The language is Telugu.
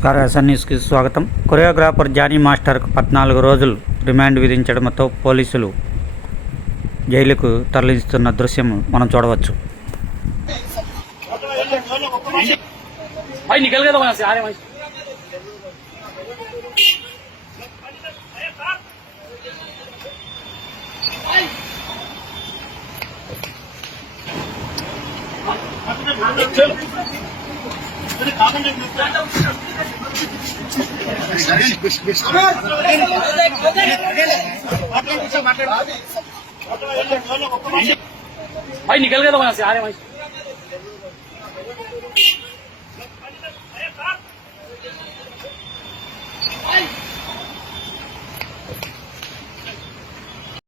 నమస్కారం. ఎస్ఎన్ న్యూస్కి స్వాగతం. కొరియోగ్రాఫర్ జానీ మాస్టర్కు పద్నాలుగు రోజులు రిమాండ్ విధించడంతో పోలీసులు జైలుకు తరలిస్తున్న దృశ్యం మనం చూడవచ్చు. भाई भाई निकल गया तो वहां से आ रहे भाई